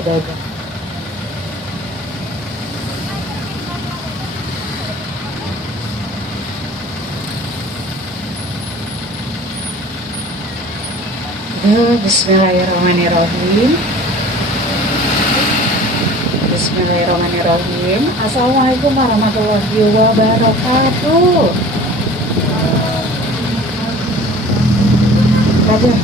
Udah. Bismillahirrahmanirrahim. Bismillahirrahmanirrahim. Assalamualaikum warahmatullahi wabarakatuh. Aduh,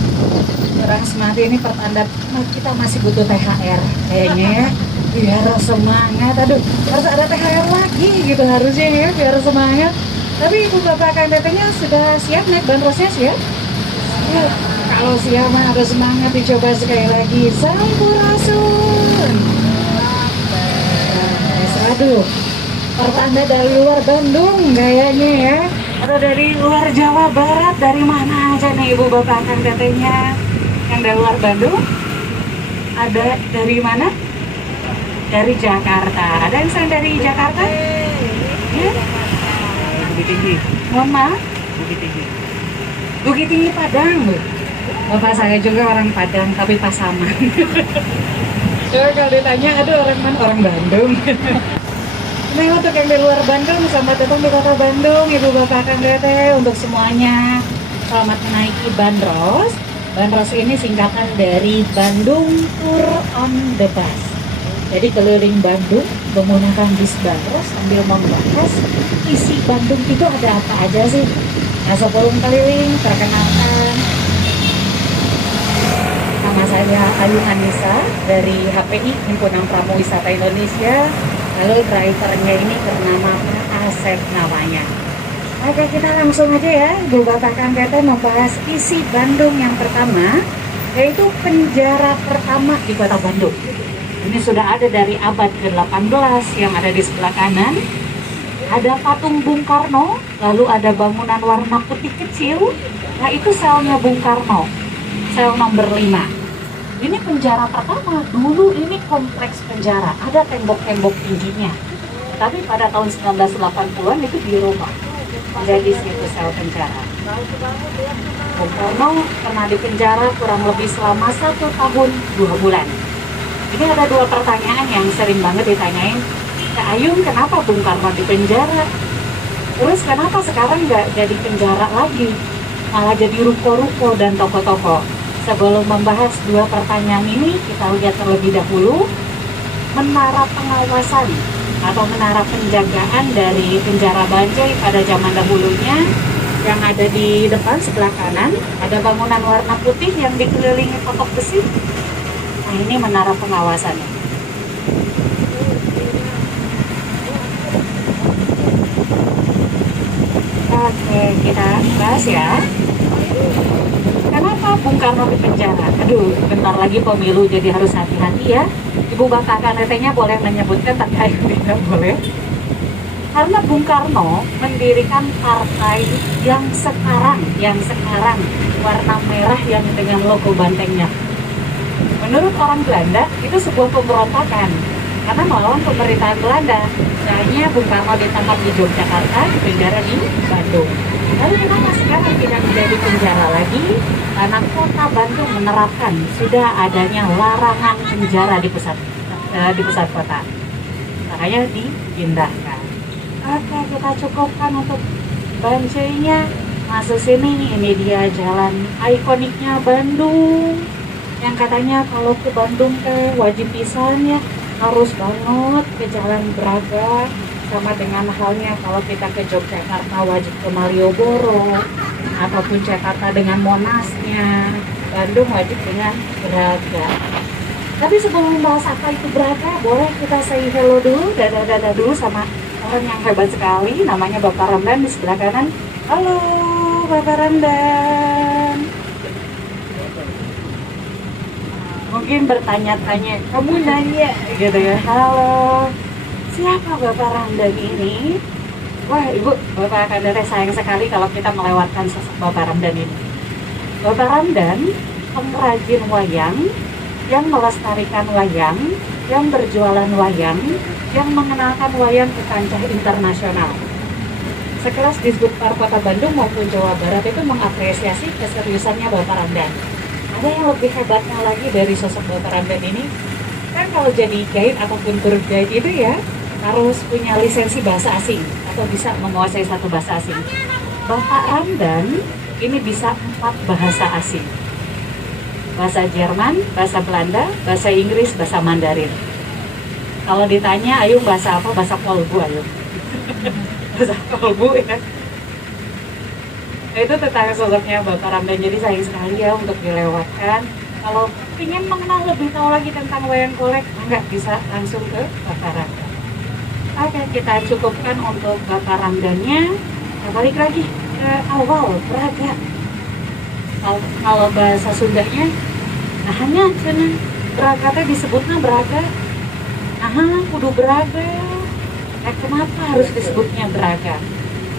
orang semangat ini pertanda kita masih butuh THR kayaknya ya. Biar semangat, aduh harus ada THR lagi gitu harusnya ya biar semangat. Tapi ibu bapak Kang Tetenya sudah siap naik bandrosnya siap? Ya, kalau siap mah harus semangat dicoba sekali lagi. Sampurasun. Aduh, pertanda dari luar Bandung kayaknya ya. Atau dari luar Jawa Barat, dari mana aja nih ibu bapak Kang Tetenya? Yang dari luar Bandung? Ada dari mana? Dari Jakarta. Ada yang sering dari Jakarta? Ya? Bukit Tinggi. Mohon maaf? Bukit Tinggi. Bukit Tinggi Padang, Bu. Bapak saya juga orang Padang, tapi Pasaman. Coba kalau ditanya, aduh orang mana? Orang Bandung. Nah, untuk yang di luar Bandung, selamat datang di kota Bandung, ibu bapak Kang Teteh, untuk semuanya. Selamat menaiki bandros. Bandros ini singkatan dari Bandung Tour on the Bus. Jadi keliling Bandung menggunakan bis bandros sambil membahas isi Bandung itu ada apa aja sih. Nah, sebelum keliling, perkenalkan nama saya Ayu Anissa dari HPI, Himpunan Pramu Wisata Indonesia. Lalu drivernya ini bernama Pak Asep namanya. Oke, kita langsung aja ya, Bu Bapak Kang Teteh membahas isi Bandung yang pertama, yaitu penjara pertama di kota Bandung. Ini sudah ada dari abad ke-18 yang ada di sebelah kanan. Ada patung Bung Karno, lalu ada bangunan warna putih kecil. Nah, itu selnya Bung Karno, sel nomor 5. Ini penjara pertama, dulu ini kompleks penjara, ada tembok-tembok tingginya. Tapi pada tahun 1980-an itu dirubah. menjadi situs sel penjara. Bung Karno pernah dipenjara kurang lebih selama 1 tahun 2 bulan. Ini ada 2 pertanyaan yang sering banget ditanyain. Kak Ayung, kenapa Bung Karno dipenjara? Terus kenapa sekarang nggak jadi penjara lagi? Malah jadi ruko-ruko dan toko-toko. Sebelum membahas 2 pertanyaan ini, kita lihat terlebih dahulu menara pengawasan atau menara penjagaan dari penjara Banjai pada zaman dahulunya yang ada di depan sebelah kanan. Ada bangunan warna putih yang dikelilingi patok besi. Nah, ini menara pengawasannya. Oke, kita bahas ya. Kenapa Bung Karno dipenjara? Aduh, bentar lagi pemilu jadi harus hati-hati ya. Ibu Bapak KNT-nya boleh menyebutkan tapi Ayu tidak boleh. Karena Bung Karno mendirikan partai yang sekarang warna merah yang dengan logo bantengnya. Menurut orang Belanda itu sebuah pemberontakan karena melawan pemerintahan Belanda. Akhirnya Bung Karno ditangkap di Yogyakarta, dipenjara di Bandung. Lalu kenapa sekarang tidak menjadi penjara lagi? Karena kota Bandung menerapkan sudah adanya larangan penjara di pusat kota. Makanya dipindahkan. Oke, kita cukupkan untuk Banjainya. Masuk sini, ini dia jalan ikoniknya Bandung. Yang katanya kalau ke Bandung wajib pisannya harus banget ke Jalan Braga. Sama dengan halnya kalau kita ke Yogyakarta wajib ke Malioboro, ataupun Jakarta dengan Monasnya, Bandung wajib dengan Braga. Tapi sebelum membahas apa itu Braga, boleh kita say hello dulu, dadah dulu sama orang yang hebat sekali, namanya Bapak Ramdan di sebelah kanan. Halo Bapak Ramdan. Mungkin bertanya-tanya, kamu nanya gitu ya, halo, siapa Bapak Ramdan ini? Wah, Ibu, Bapak Kadare sayang sekali kalau kita melewatkan sosok Bapak Ramdan ini. Bapak Ramdan, pengrajin wayang, yang melestarikan wayang, yang berjualan wayang, yang mengenalkan wayang ke kancah internasional. Sekelas Disbudpar Kota Bandung maupun Jawa Barat itu mengapresiasi keseriusannya Bapak Ramdan. Ada yang lebih hebatnya lagi dari sosok Bapak Ramdan ini, kan kalau jadi guide ataupun tour guide itu ya harus punya lisensi bahasa asing atau bisa menguasai 1 bahasa asing. Bapak Ramdan ini bisa 4 bahasa asing. Bahasa Jerman, bahasa Belanda, bahasa Inggris, bahasa Mandarin. Kalau ditanya, Ayu bahasa apa? Bahasa kolbu, Ayu. Bahasa kolbu ya. Itu tentang sosoknya Bapak Ramdan, jadi sayang sekali ya untuk dilewatkan. Kalau ingin mengenal lebih tahu lagi tentang wayang golek, nggak bisa langsung ke Bapak Ramdan. Oke, kita cukupkan untuk Bapak Ramdannya. Nah, balik lagi ke awal, Braga. Kalau bahasa Sundanya, nah hanya cenah Braga teh disebutnya Braga. Nah, kudu Braga. Kenapa harus disebutnya Braga?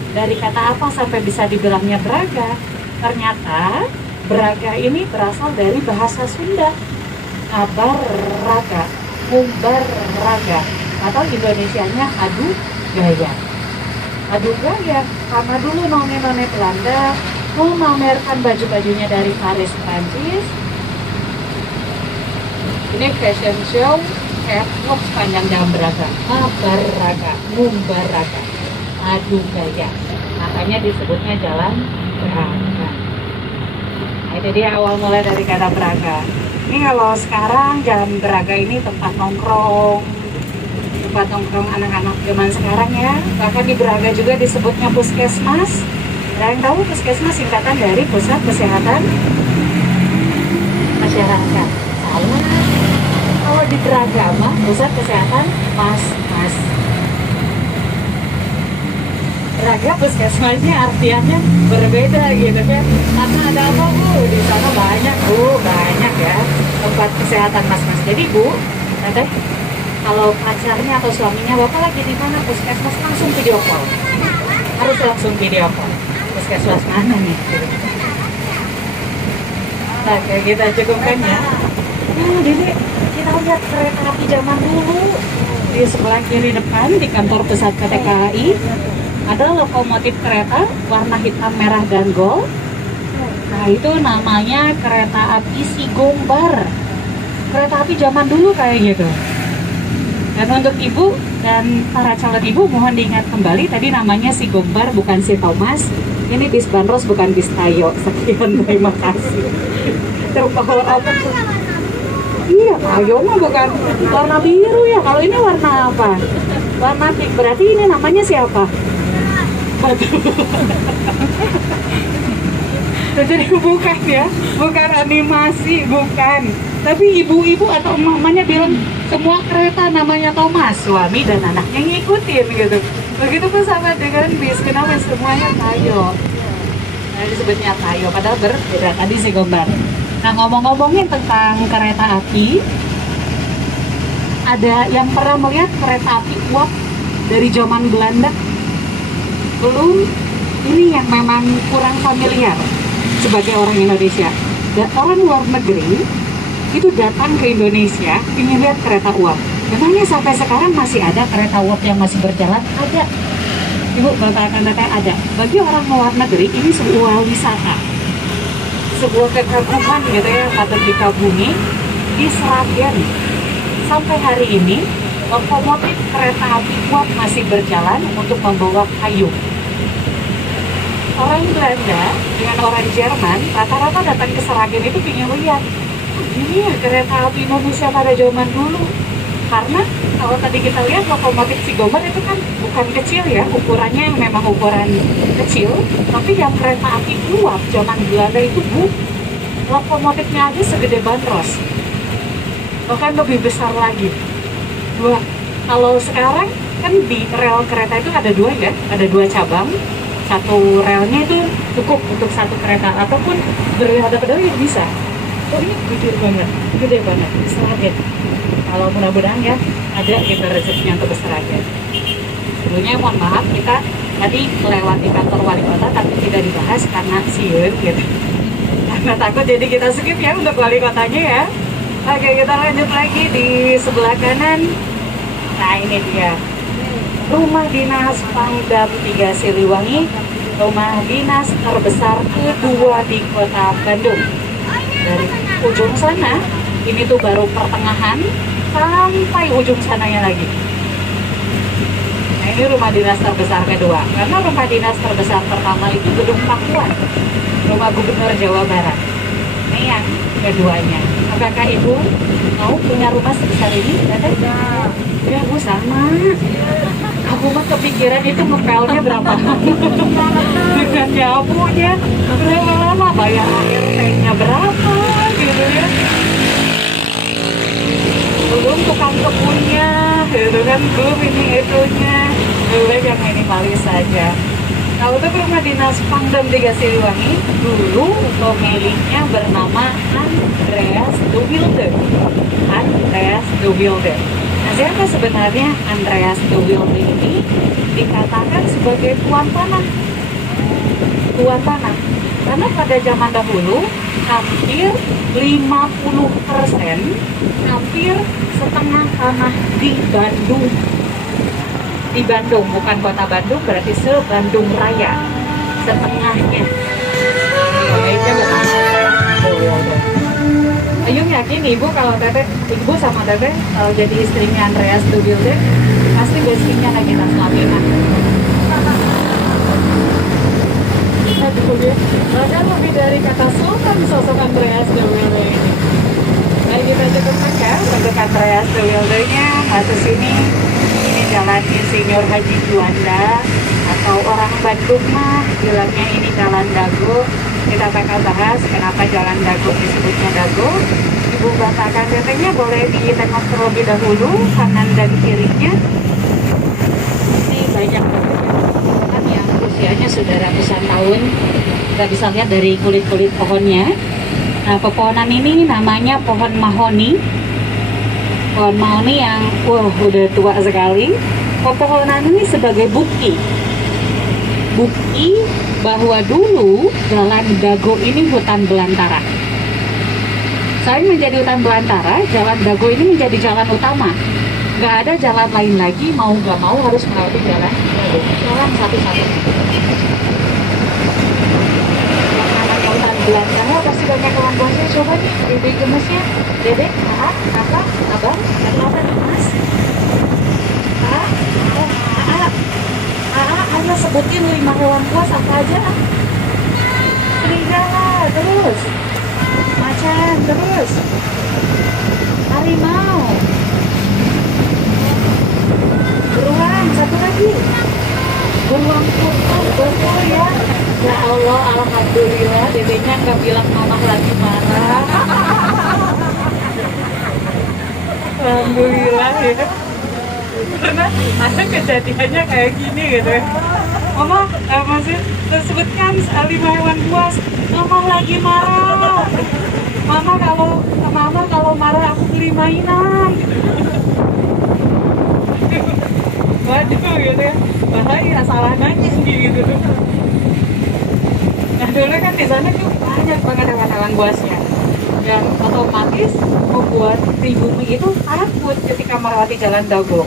Dari kata apa sampai bisa dibilangnya Braga? Ternyata Braga ini berasal dari bahasa Sunda. Abar raga, mumbar raga, atau Indonesianya adu gaya. Adu gaya, karena dulu none-none Belanda memamerkan baju-bajunya dari Paris, Prancis. Ini fashion show catwalk sepanjang Jalan Braga. Abar raga, mumbar raga, adu gaya. Makanya disebutnya Jalan Braga. Nah, itu dia awal mulai dari kata Braga. Ini kalau sekarang Jalan Braga ini tempat nongkrong anak-anak zaman sekarang ya. Bahkan di Braga juga disebutnya puskesmas. Ada yang tahu puskesmas singkatan dari Pusat Kesehatan Masyarakat? Salah. Kalau di Braga mah Pusat Kesehatan Mas. Braga puskesmasnya artiannya berbeda gitu kan. Karena ada apa Bu? Di sana banyak ya tempat kesehatan mas-mas. Jadi Bu, nanti kalau pacarnya atau suaminya Bapak lagi di mana puskesmas, langsung video call. Harus langsung video call. Puskesmas mana nih? Oke, kita cukupkan ya. Nah, jadi kita lihat kereta api zaman dulu di sebelah kiri depan di kantor pusat PT KAI. ada lokomotif kereta warna hitam, merah, dan gold. Nah, itu namanya kereta api Sigombar. Kereta api zaman dulu kayak gitu. Dan untuk ibu dan para calon ibu mohon diingat kembali, tadi namanya Sigombar bukan si Thomas. Ini bis Bandros bukan bis Tayo. Sekian, terima kasih. Terpower apa tuh? Iya, Tayo mah bukan warna biru ya. Kalau ini warna apa? Warna pink. Berarti ini namanya siapa? Jadi bukan ya, bukan animasi, bukan. Tapi ibu-ibu atau mamanya bilang semua kereta namanya Thomas, suami dan anaknya ngikutin gitu. Begitu pun sama dengan bis, kenapa semuanya Tayo? Nah, disebutnya Tayo, padahal berbeda tadi Sigombar. Nah, ngomong-ngomongin tentang kereta api, ada yang pernah melihat kereta api uap dari zaman Belanda? Belum? Ini yang memang kurang familiar sebagai orang Indonesia. Dan orang luar negeri itu datang ke Indonesia ingin lihat kereta uap. Memangnya sampai sekarang masih ada kereta uap yang masih berjalan? Ada. Ibu katakan ada. Bagi orang luar negeri ini sebuah wisata, sebuah kekaguman gitu ya, patut dikagumi. Di Sragen sampai hari ini lokomotif kereta api uap masih berjalan untuk membawa kayu. Orang Belanda dengan orang Jerman rata-rata datang ke Sragen itu ingin lihat ini ya kereta api Indonesia pada zaman dulu. Karena kalau tadi kita lihat lokomotif Sigombar itu kan bukan kecil ya, ukurannya memang ukuran kecil, tapi yang kereta api uap zaman Belanda itu lokomotifnya aja segede bandros, bahkan lebih besar lagi. Kalau sekarang kan di rel kereta itu ada dua ya, ada dua cabang. Satu relnya itu cukup untuk satu kereta ataupun berhadapan ya bisa. Oh, ini gede banget, Sragen. Kalau mudah-mudahan ya ada kita rezekinya untuk Sragen. Sebelumnya mohon maaf kita tadi melewati kantor wali kota tapi tidak dibahas karena siun gitu. Karena takut jadi kita skip ya untuk wali kotanya ya. Oke, kita lanjut lagi di sebelah kanan. Nah, ini dia Rumah Dinas Pangdam 3 Siliwangi, rumah dinas terbesar kedua di kota Bandung. Dari ujung sana, ini tuh baru pertengahan, sampai ujung sananya lagi. Nah, ini rumah dinas terbesar kedua. Karena rumah dinas terbesar pertama itu Gedung Pakuan, rumah Gubernur Jawa Barat. Ini yang keduanya. Apakah Ibu mau punya rumah sebesar ini? Ada? Ya, Bu, sama. Aku mah kepikiran itu ngepelnya berapa dengan nyapunya berapa lama, bayar ART-nya berapa gitu ya, belum tukang kebunnya gitu kan, belum ini itunya, lebih yang minimalis saja. Nah, untuk rumah dinas Pangdam 3 Siliwangi dulu pemiliknya bernama Andreas de Wilde. Andreas de Wilde. Nah, siapa sebenarnya Andreas de Wilde ini? Dikatakan sebagai tuan tanah. Tuan tanah. Karena pada zaman dahulu hampir 50%, hampir setengah tanah di Bandung. Di Bandung, bukan kota Bandung, berarti se-Bandung Raya. Setengahnya. Pemiliknya bernama de Wilde. Ayu yakin ibu kalau teteh, ibu sama teteh kalau jadi istrinya Andreas de Wilde pasti basicnya lagi kita selaminan. Bahkan lebih dari kata sultan sosok Andreas de Wilde ini. Baik, kita cukupkan ya untuk Andreas de Wilde-nya. Masuk sini, ini Jalan Insinyur Haji Juanda, atau orang Bandung mah bilangnya ini Jalan Dago. Kita bakal bahas kenapa Jalan Dago disebutnya Dago. Ibu batalkan tetehnya boleh ditengok terlebih dahulu kanan dan kirinya. Ini banyak pohon yang usianya sudah ratusan tahun. Kita bisa lihat dari kulit-kulit pohonnya. Nah, pepohonan ini namanya pohon mahoni. Pohon mahoni yang udah tua sekali. Pepohonan ini sebagai bukti bahwa dulu Jalan Dago ini hutan belantara. Selain menjadi hutan belantara, Jalan Dago ini menjadi jalan utama nggak ada jalan lain lagi, mau nggak mau harus melewati jalan Dago. Jalan satu-satunya. Yang namanya hutan belantara pasti banyak kawan buasnya. Coba nih, ibu gemesnya, dedek, kakak, abang, kenapa nih mas? Ayo sebutin 5 hewan buas apa aja? Serigala, terus macan, terus harimau, beruang, satu lagi beruang putih, betul ya. Ya Allah, alhamdulillah dedenya nggak bilang mama lagi marah. Alhamdulillah ya, karena ada kejadiannya kayak gini gitu ya. Mama masih tersebutkan 5 hewan buas. Mama lagi marah. Mama kalau marah aku beli mainan. Waduh gitu ya. Bahaya, salah nanya gitu. Nah dulu kan di sana tuh banyak banget hewan-hewan buasnya. Dan otomatis membuat pribumi itu takut ketika melewati jalan Dago.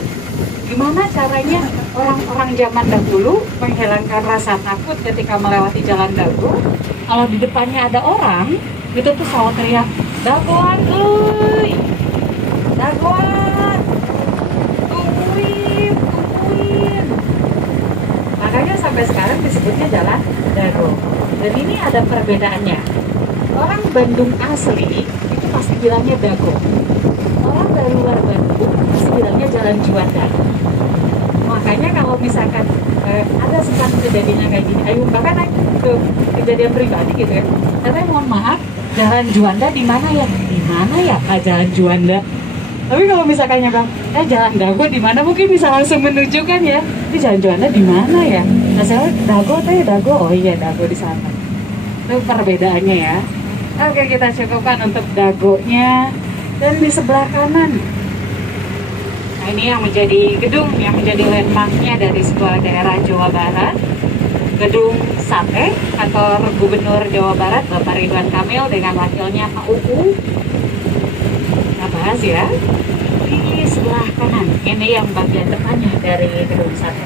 Gimana caranya orang-orang zaman dahulu menghilangkan rasa takut ketika melewati jalan Dago? Kalau di depannya ada orang, itu tuh selalu teriak, "Dagoan, euy! Dagoan! Tungguin, tungguin!" Makanya sampai sekarang disebutnya jalan Dago. Dan ini ada perbedaannya. Orang Bandung asli itu pasti bilangnya Dago. Orang dari luar Bandung pasti bilangnya Jalan Juanda. Makanya kalau misalkan ada sesuatu kejadiannya kayak gini, ayo bahkan ke kejadian pribadi gitu ya. Katanya mohon maaf, Jalan Juanda di mana ya? Di mana ya Kak Jalan Juanda? Tapi kalau misalkannya Bang, Jalan Dago di mana? Mungkin bisa langsung menunjukkan ya. Ini Jalan Juanda di mana ya? Nah, saya Dago Dago. Oh iya, Dago di sana. Itu perbedaannya ya. Oke, kita cukupkan untuk Dagonya. Dan di sebelah kanan, nah ini yang menjadi gedung yang menjadi landmarknya dari sebuah daerah Jawa Barat, Gedung Sate, kantor Gubernur Jawa Barat Bapak Ridwan Kamil dengan wakilnya Pak Uu. Kita bahas ya. Di sebelah kanan, ini yang bagian depannya dari Gedung Sate.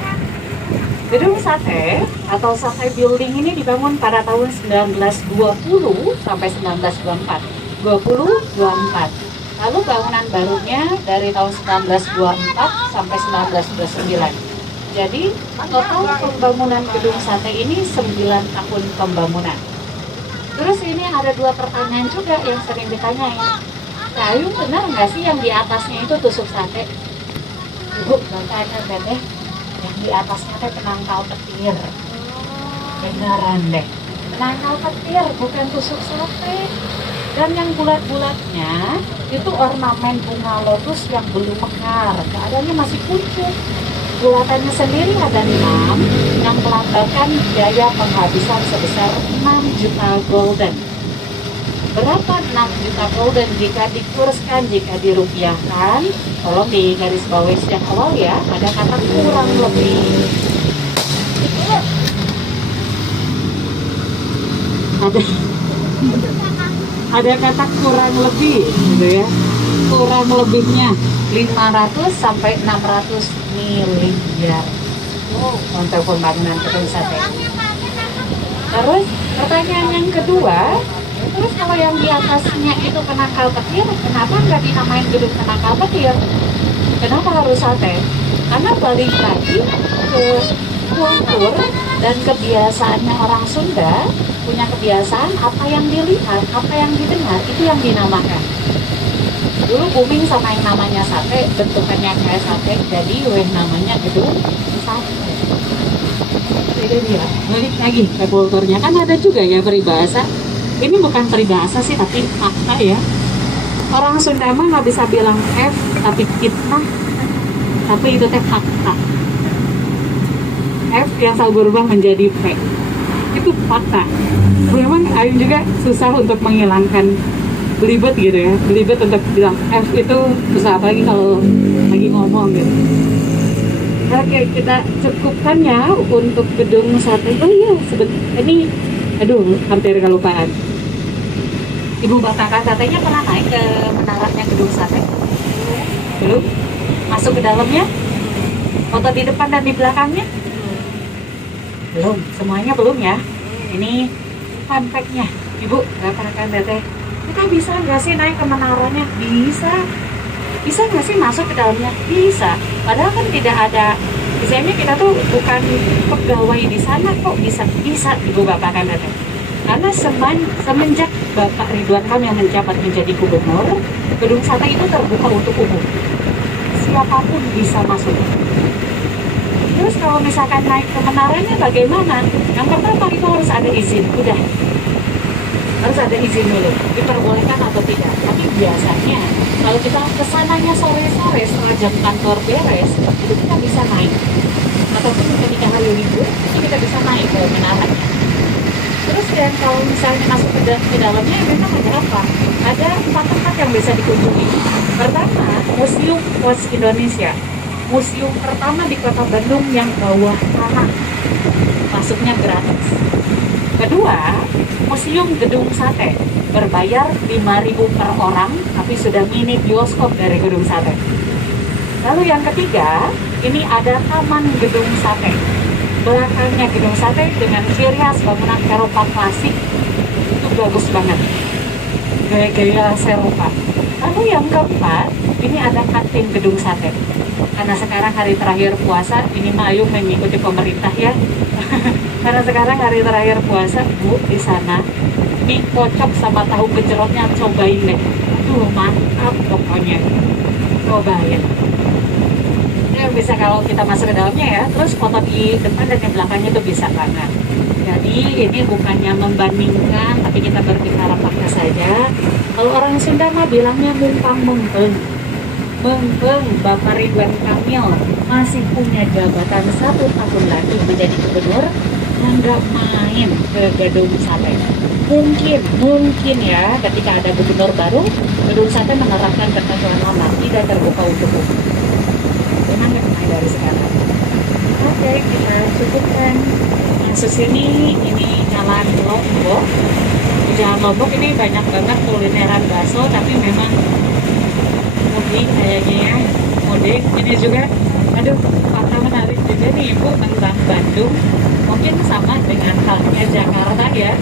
Gedung Sate atau Sate Building ini dibangun pada tahun 1920 sampai 1924. 20-24. Lalu bangunan barunya dari tahun 1924 sampai 1929. Jadi total pembangunan Gedung Sate ini 9 tahun pembangunan. Terus ini ada 2 pertanyaan juga yang sering ditanyain. Kayu benar nggak sih yang di atasnya itu tusuk sate? Ibu bertanya deh, yang di atasnya teh penangkal petir. Beneran deh, penangkal petir bukan tusuk sate. Dan yang bulat-bulatnya itu ornamen bunga lotus yang belum mekar, keadaannya masih pucuk. Bulatannya sendiri ada 6 yang melambangkan biaya penghabisan sebesar 6 juta golden. Berapa 6 juta golden jika dikurskan, jika dirupiahkan? Tolong di garis bawah yang awal ya, ada kata kurang lebih. Ada kata kurang lebih gitu ya, kurang lebihnya 500 sampai 600 miliar untuk pembangunan Gedung Sate. Terus pertanyaan yang kedua, terus kalau yang di atasnya itu penangkal petir, kenapa nggak dinamain gedung penangkal petir? Kenapa harus sate? Karena balik lagi ke kultur dan kebiasaannya orang Sunda, punya kebiasaan apa yang dilihat, apa yang didengar, itu yang dinamakan. Dulu booming sama yang namanya sate, bentukannya kayak sate, jadi namanya gedung sate. Itu dia, balik lagi ke kulturnya. Kan ada juga ya peribahasa, ini bukan peribahasa sih, tapi fakta ya. Orang Sunda mah nggak bisa bilang F, tapi fitnah, tapi itu teh fakta. F yang selalu berubah menjadi P, itu fakta. Memang Ayun juga susah untuk menghilangkan belibet gitu ya, belibet untuk bilang F itu susah, apalagi kalau lagi ngomong gitu. Oke, kita cukupkan ya untuk gedung sate. Oh iya, ini aduh hampir kelupaan. Ibu Bataka Satenya pernah naik ke menaranya gedung sate? Belum? masuk ke dalamnya? Foto di depan dan di belakangnya? Belum, semuanya belum ya. Ini fun fact-nya. Ibu, katakan Teteh, kita bisa nggak sih naik ke menaranya? Bisa. Bisa nggak sih masuk ke dalamnya? Bisa. Padahal kan tidak ada, misalnya kita tuh bukan pegawai di sana kok bisa Ibu Bapak kan Teteh. Karena semenjak Bapak Ridwan Kamil menjabat menjadi gubernur, gedung sate itu terbuka untuk umum. Siapapun bisa masuk. Terus kalau misalkan naik ke menaranya bagaimana? Yang pertama itu harus ada izin, udah. Harus ada izin dulu, diperbolehkan atau tidak. Tapi biasanya kalau kita kesananya sore-sore setelah jam kantor beres, itu kita bisa naik. Ataupun ketika hari libur, itu kita bisa naik ke menaranya. Terus dan kalau misalnya masuk ke dalamnya, memang ada apa? Ada 4 tempat yang bisa dikunjungi. Pertama, Museum Pos Indonesia. Museum pertama di kota Bandung yang bawah tanah. Masuknya gratis. Kedua, Museum Gedung Sate. Berbayar 5.000 per orang, tapi sudah mini bioskop dari Gedung Sate. Lalu yang ketiga, ini ada Taman Gedung Sate. Belakangnya Gedung Sate dengan ciri khas bangunan Eropa klasik. Itu bagus banget. Gaya-gaya Eropa. Lalu yang keempat, ini ada kantin Gedung Sate. Karena sekarang hari terakhir puasa, ini mah ayo mengikuti pemerintah ya. Karena sekarang hari terakhir puasa, Bu, di sana mie kocok sama tahu gejrotnya cobain deh. Aduh, mantap pokoknya. Cobain. Ya, bisa kalau kita masuk ke dalamnya ya, terus foto di depan dan di belakangnya itu bisa banget. Jadi ini bukannya membandingkan, tapi kita berbicara fakta saja. Kalau orang Sunda mah bilangnya mumpang-mumpeng. Mumpung Bapak Ridwan Kamil masih punya jabatan 1 tahun lagi menjadi gubernur, nggak main ke Gedung Sate. Mungkin ya ketika ada gubernur baru, Gedung Sate menerapkan ketentuan lama tidak terbuka untuk umum. Memang nggak main dari sekarang. Oke, kita cukupkan. Masuk sini, ini Jalan Lombok. Di Jalan Lombok ini banyak banget kulineran bakso, tapi memang mudik kayaknya ya, mudik. Ini juga, aduh, fakta menarik juga nih Ibu tentang Bandung. Mungkin sama dengan halnya Jakarta ya.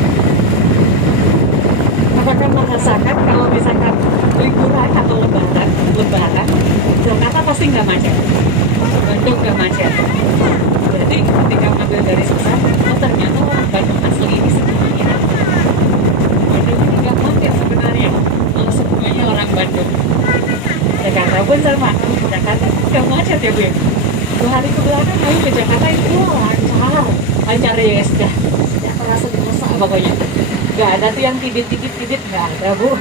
Apakah merasakan kalau misalkan liburan atau lebaran, Jakarta pasti nggak macet, Bandung nggak macet. Jadi ketika ngambil dari sana, oh ternyata orang Bandung asli ini semuanya. Bandung ini nggak macet sebenarnya, kalau semuanya orang Bandung. Jakarta pun sama, Jakarta nggak macet ya Bu ya. 2 hari ke belakang ayo ke Jakarta itu lancar ya sudah terasa biasa pokoknya. Nggak ada tuh yang tidit nggak ada Bu.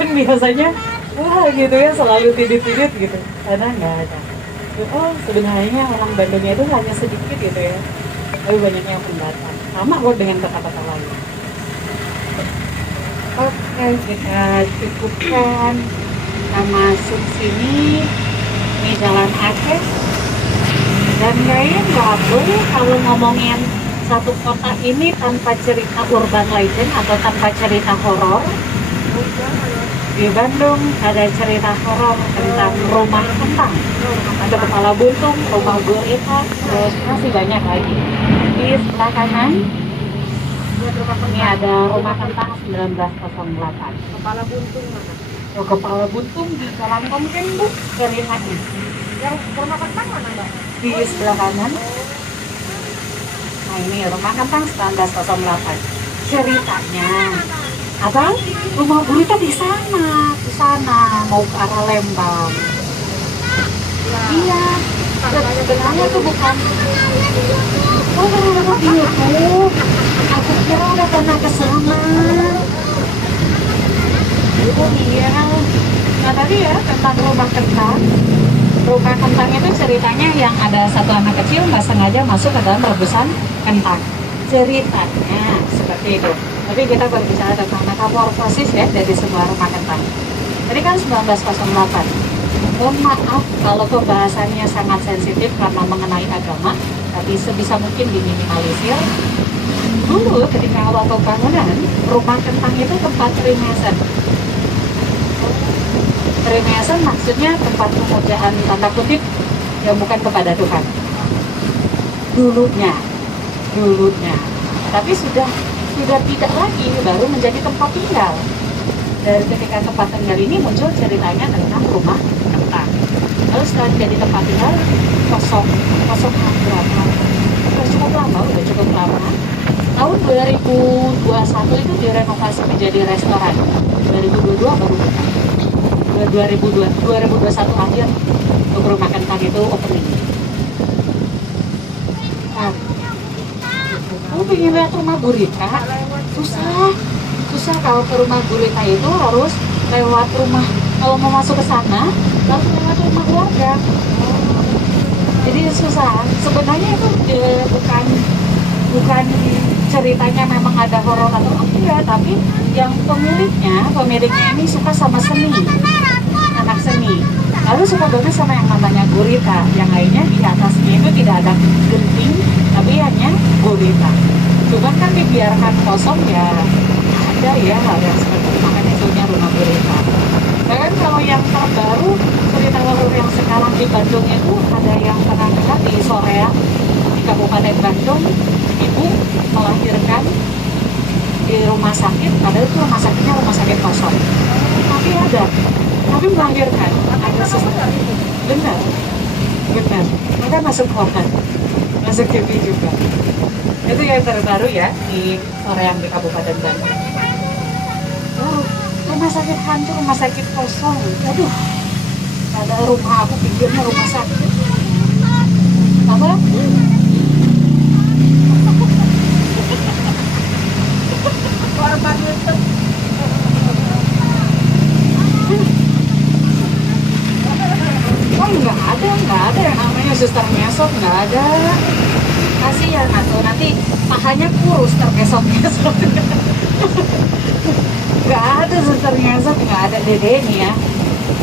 Kan biasanya wah gitu ya selalu tidit gitu, karena nggak ada. Oh sebenarnya orang Bandungnya itu hanya sedikit gitu ya, tapi banyaknya yang pendatang. Sama kok dengan kota-kota lain. Oke, kita cukupkan. Kita masuk sini, ini Jalan Aceh. Dan kayaknya nggak boleh kalau ngomongin satu kota ini tanpa cerita urban legend atau tanpa cerita horor. Di Bandung ada cerita horor tentang rumah kentang, ada kepala buntung, rumah gurita, terus masih banyak lagi. Di sebelah kanan ini ada rumah kentang 1908. Kepala buntung mana? Oh, kepala buntung di Jalan Kompen Bu, ceritanya. Yang rumah kentang mana Mbak? Di sebelah kanan. Nah ini rumah kentang 1908. Ceritanya, Abang, rumah gurita di sana mau ke arah Lembang. Iya, sebenarnya tuh bukan. Oh, gitu. Aku kira udah pernah ke sana. Oh iya. Nah tadi ya tentang rumah kentang. Rumah kentang itu ceritanya yang ada satu anak kecil nggak sengaja masuk ke dalam rebusan kentang. Ceritanya seperti itu. Tapi kita berbicara tentang metamorfosis ya dari sebuah rumah kentang. Tadi kan 1908. Mohon maaf kalau pembahasannya sangat sensitif karena mengenai agama, tapi sebisa mungkin diminimalisir. Dulu ketika awal pembangunan, rumah kentang itu tempat ringmasan. Freemason maksudnya tempat pemujaan tanda kutip yang bukan kepada Tuhan. Dulunya. Tapi sudah tidak lagi, baru menjadi tempat tinggal. Dari ketika tempat tinggal ini muncul ceritanya tentang rumah kentang. Lalu setelah jadi tempat tinggal, kosong berapa? Cukup lama. Tahun 2021 itu direnovasi menjadi restoran. 2022 baru buka. 2021 akhir untuk rumah kentang itu opening. Nah, kamu pengen lihat rumah gurita? Susah kalau ke rumah gurita itu harus lewat rumah. Kalau mau masuk ke sana harus lewat rumah warga. Jadi susah. Sebenarnya itu bukan ceritanya memang ada horor atau enggak, tapi yang pemiliknya ini suka sama seni, anak seni. Lalu suka banget sama yang namanya gurita. Yang lainnya di atasnya itu tidak ada genting, tapi hanya gurita. Cuman kan dibiarkan kosong ya, ada ya hal yang seperti itu, makanya isunya rumah gurita. Bahkan kalau yang terbaru, cerita horor yang sekarang di Bandung itu ada yang pernah dengar di Soreang, di Kabupaten Bandung, ibu melahirkan di rumah sakit, padahal itu rumah sakit kosong. Tapi melahirkan ada sesuatu. Benar. Maka masuk koran, masuk TV juga. Itu yang terbaru ya di Soreang di Kabupaten Bandung. Rumah sakit hantu, rumah sakit kosong. Aduh, ada rumah aku pikirnya rumah sakit. Apa? Korban YouTube. Oh nggak ada yang namanya suster ngesot, nggak ada. Kasihan atau nanti pahanya kurus tergesot-gesot. Nggak ada suster ngesot, nggak ada dede nih ya.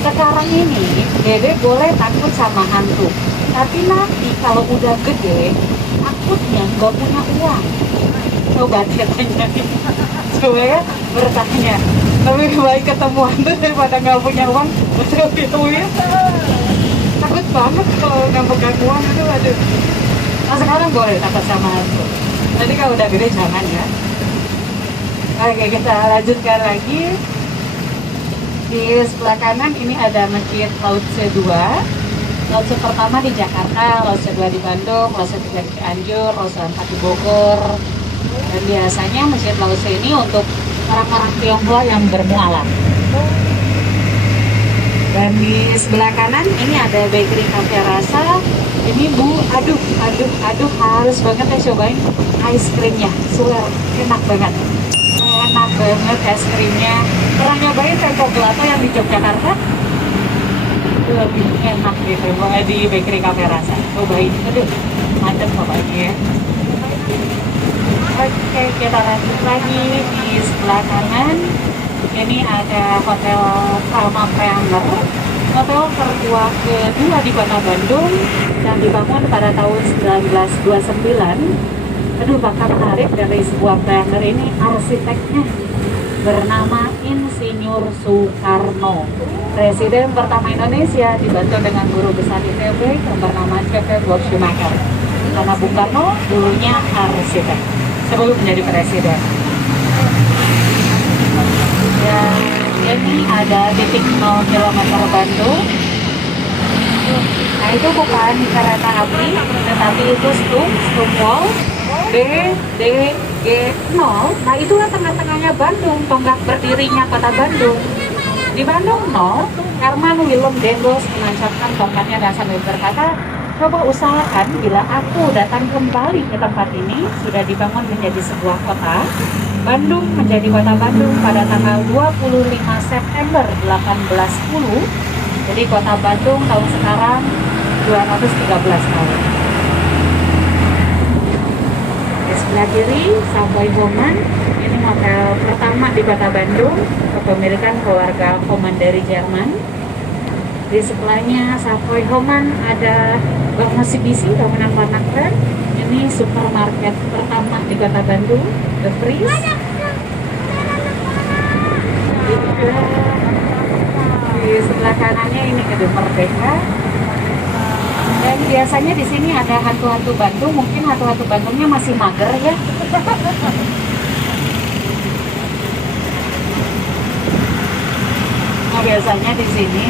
Sekarang ini dede boleh takut sama hantu, tapi nanti kalau udah gede takutnya nggak punya uang. Coba dia tanya nih, coba ya bertanya. Lebih baik ketemu hantu daripada nggak punya uang. Betul ya. Takut banget kalau nggak pegang uang itu, aduh. Nah sekarang boleh takut sama hantu. Nanti kalau udah gede jangan ya. Oke, kita lanjutkan lagi. Di sebelah kanan ini ada Masjid Lautse 2. Lautse pertama di Jakarta, Lautse 2 di Bandung, Lautse 3 di Cianjur, Lautse 4 di Bogor. Dan biasanya Masjid Lautse ini untuk orang-orang Tionghoa yang bermualaf. Dan di sebelah kanan ini ada Bakery Cafe Rasa. Ini Bu, aduh harus banget ya cobain ice creamnya. Swear, enak banget es krimnya. Pernah nyobain tempo gelato yang di Yogyakarta? Lebih enak gitu di Bakery Cafe Rasa. Cobain, aduh mantep pokoknya ya. Oke, kita lanjut lagi di sebelah kanan. Ini ada Hotel Prama Preanger, hotel tertua kedua di Kota Bandung yang dibangun pada tahun 1929. Aduh, bakal menarik dari sebuah Preanger ini arsiteknya bernama Insinyur Soekarno, Presiden pertama Indonesia, dibantu dengan guru besar ITB yang bernama C.P. Bob Schumacher. Karena Bung Karno dulunya arsitek sebelum menjadi presiden. Dan ini ada titik 0 km Bandung. Nah itu bukan kereta api, tetapi itu Stum Wall BDG 0. Nah itulah tengah-tengahnya Bandung, tonggak berdirinya kota Bandung. Di Bandung 0, Herman Willem Dendels menancapkan tongkatnya dan sambil berkata, coba usahakan bila aku datang kembali ke tempat ini, sudah dibangun menjadi sebuah kota. Bandung menjadi kota Bandung pada tanggal 25 September 1810. Jadi kota Bandung tahun sekarang 213 tahun. Di sebelah kiri, Savoy Homan. Ini hotel pertama di kota Bandung, kepemilikan keluarga Homan dari Jerman. Di sebelahnya Savoy Homan ada Bank Mitsubishi, bangunan warna keren. Ini supermarket pertama di kota Bandung, The Freeze. Di sebelah Gedung Merdeka. Dan biasanya di sini ada hantu-hantu Bandung, mungkin hantu-hantu Bandungnya masih mager ya. Nah, biasanya di sini.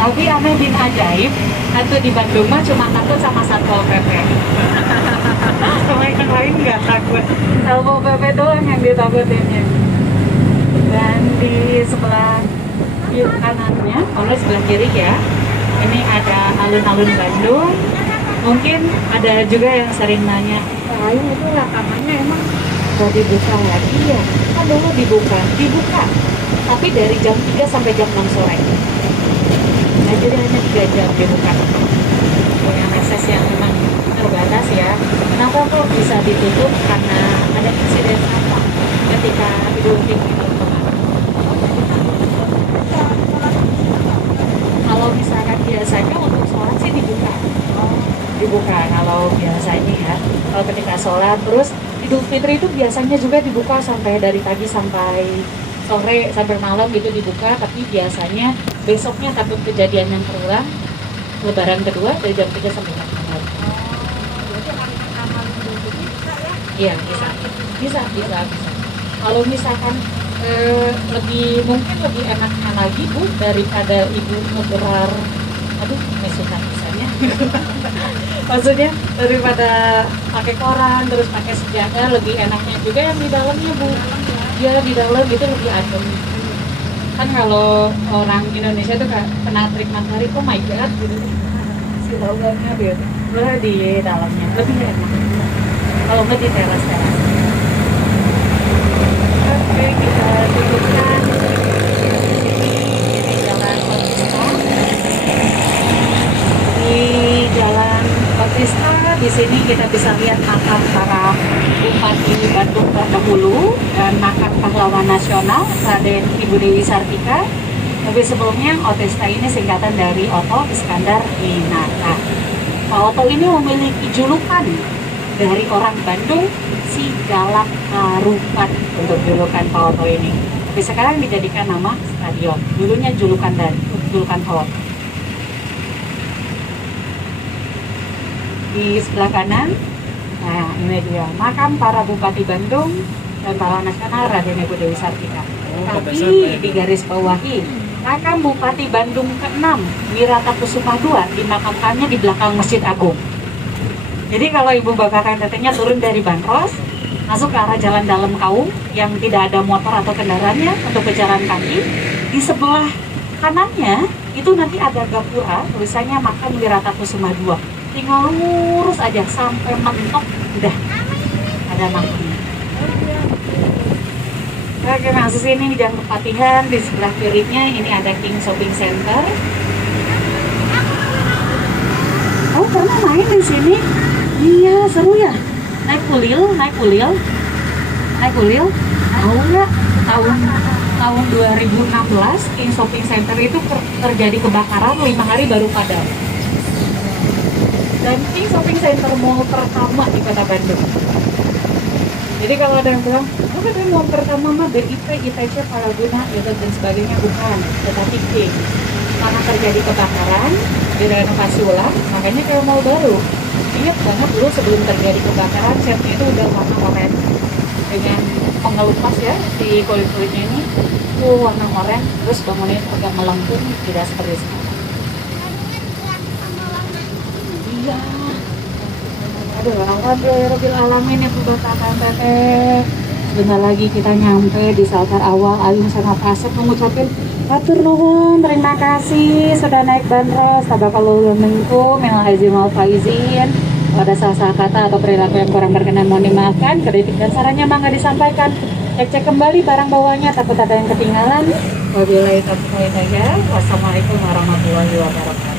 Tapi aneh bin ajaib, hantu di Bandung mah cuma takut sama Satpol PP. Sama yang lain nggak takut. Satpol PP doang yang ditakutinnya. Dan di sebelah kiri kanannya, oleh sebelah kiri ya, ini ada alun-alun Bandung. Mungkin ada juga yang sering nanya, Ayu itu rekamannya emang mau dibuka lagi ya? Kan dulu dibuka, tapi dari jam 3 sampai jam 6 sore. Nah, jadi hanya 3 jam dibuka. Dengan akses yang memang terbatas ya. Kenapa kok bisa ditutup? Karena ada insiden sampah ketika Idul Fitri kemarin. Kalau misalkan biasanya untuk sholat sih dibuka kalau biasanya ya. Kalau ketika sholat, terus Idul Fitri itu biasanya juga dibuka sampai dari pagi sampai sore sampai malam gitu dibuka, tapi biasanya besoknya takut kejadian yang terulang, Lebaran kedua dari jam 3 sampai jam 6. Jadi hari pertama Idul Fitri bisa ya? Iya, bisa. Kalau misalkan mungkin lebih enaknya lagi Bu, daripada Ibu ngegerar, aduh mesukan misalnya. Maksudnya daripada pakai koran terus pakai sejadah, lebih enaknya juga yang di dalamnya Bu. Ya di dalam itu lebih adem. Kan kalau orang Indonesia tuh kena trik matahari, oh my god gitu. Si logamnya gitu. Di dalamnya lebih enak. Kalau nggak di teras. Oke, kita dudukkan. Ini jalan Otista. Di jalan Otista, di sini kita bisa lihat makam para Bupati Bandung terdahulu dan makam pahlawan nasional Raden Ibu Dewi Sartika. Tapi sebelumnya Otista ini singkatan dari Oto Iskandar Dinata. Pak Oto ini memiliki julukan dari orang Bandung, si galak harupat untuk julukan Pak Oto ini. Tapi sekarang dijadikan nama stadion. Dulunya julukan Pak Oto. Di sebelah kanan, nah ini dia makam para Bupati Bandung dan pahlawan nasional Raden Ibu Dewi Sartika. Tapi di garis bawahi, makam Bupati Bandung ke-6 Wirata Kusuma II dimakamkannya di belakang Masjid Agung. Jadi kalau ibu bapak dan tetenya turun dari Bandros, masuk ke arah jalan dalam Kaum yang tidak ada motor atau kendaraannya untuk berjalan kaki, di sebelah kanannya itu nanti ada gapura tulisannya makam Wirata Kusuma II. Tinggal lurus aja sampai mentok, udah ada makamnya. Oke, masuk sini jangan kepatihan. Di sebelah kirinya ini ada King Shopping Center. Oh, pernah main di sini? Iya, seru ya. Naik kulil. Tahu nggak? Tahun 2016 King Shopping Center itu terjadi kebakaran 5 hari baru padam. Dan King Shopping Center mall pertama di Kota Bandung. Jadi kalau ada yang bilang, oh tapi mall pertama mah BIP, ITC, Palaguna, gitu dan sebagainya, bukan, tetapi King. Karena terjadi kebakaran, direnovasi ulang, makanya kayak mall baru. Ingat banget dulu sebelum terjadi kebakaran, setnya itu udah warna oranye dengan pengelupas ya si kulit-kulitnya ini, warna oranye, terus bangunnya agak melengkung, tidak seperti sekarang. Iya. Aduh, alhamdulillahirabbil alamin ya Bapak Teteh. Sebentar lagi kita nyampe di shelter awal. Ayung sama Pasep mengucapkan hatur nuhun, terima kasih sudah naik bandros. Tabarakallahu minkum, minal aizin wal faizin. Ada salah kata atau perilaku yang kurang berkenan mohon dimaafkan. Kritik dan sarannya mangga disampaikan. Cek kembali barang bawanya, takut ada yang ketinggalan. Wabillahi taufiq wal hidayah. Wassalamualaikum warahmatullahi wabarakatuh.